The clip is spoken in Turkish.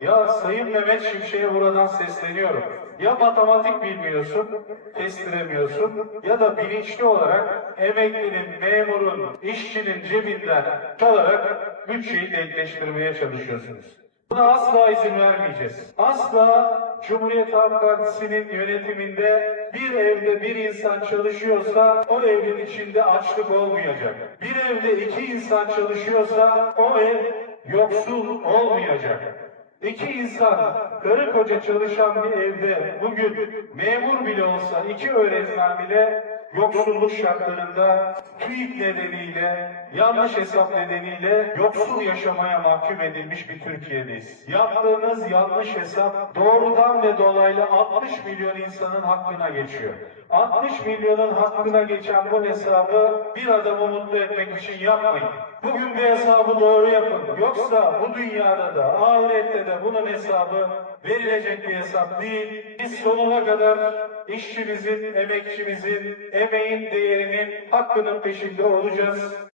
Ya Sayın Mehmet Şimşek'e buradan sesleniyorum. Ya matematik bilmiyorsun, kestiremiyorsun ya da bilinçli olarak emeklinin, memurun, işçinin cebinden çalarak bütçeyi denkleştirmeye çalışıyorsunuz. Buna asla izin vermeyeceğiz. Asla Cumhuriyet Halk Partisi'nin yönetiminde bir evde bir insan çalışıyorsa o evin içinde açlık olmayacak. Bir evde iki insan çalışıyorsa o ev yoksul olmayacak. İki insan karı koca çalışan bir evde bugün memur bile olsa iki öğretmen bile yoksulluk şartlarında TÜİK nedeniyle yanlış hesap nedeniyle yoksul yaşamaya mahkum edilmiş bir Türkiye'deyiz. Yaptığınız yanlış hesap doğrudan ve dolaylı 60 milyon insanın hakkına geçiyor. 60 milyonun hakkına geçen bu hesabı bir adamı mutlu etmek için yapmayın. Bugün bir hesabı doğru yapın. Yoksa bu dünyada da ahirette de bunun hesabı verilecek bir hesap değil. Biz sonuna kadar işçimizin, emekçimizin, emeğin değerinin hakkının peşinde olacağız.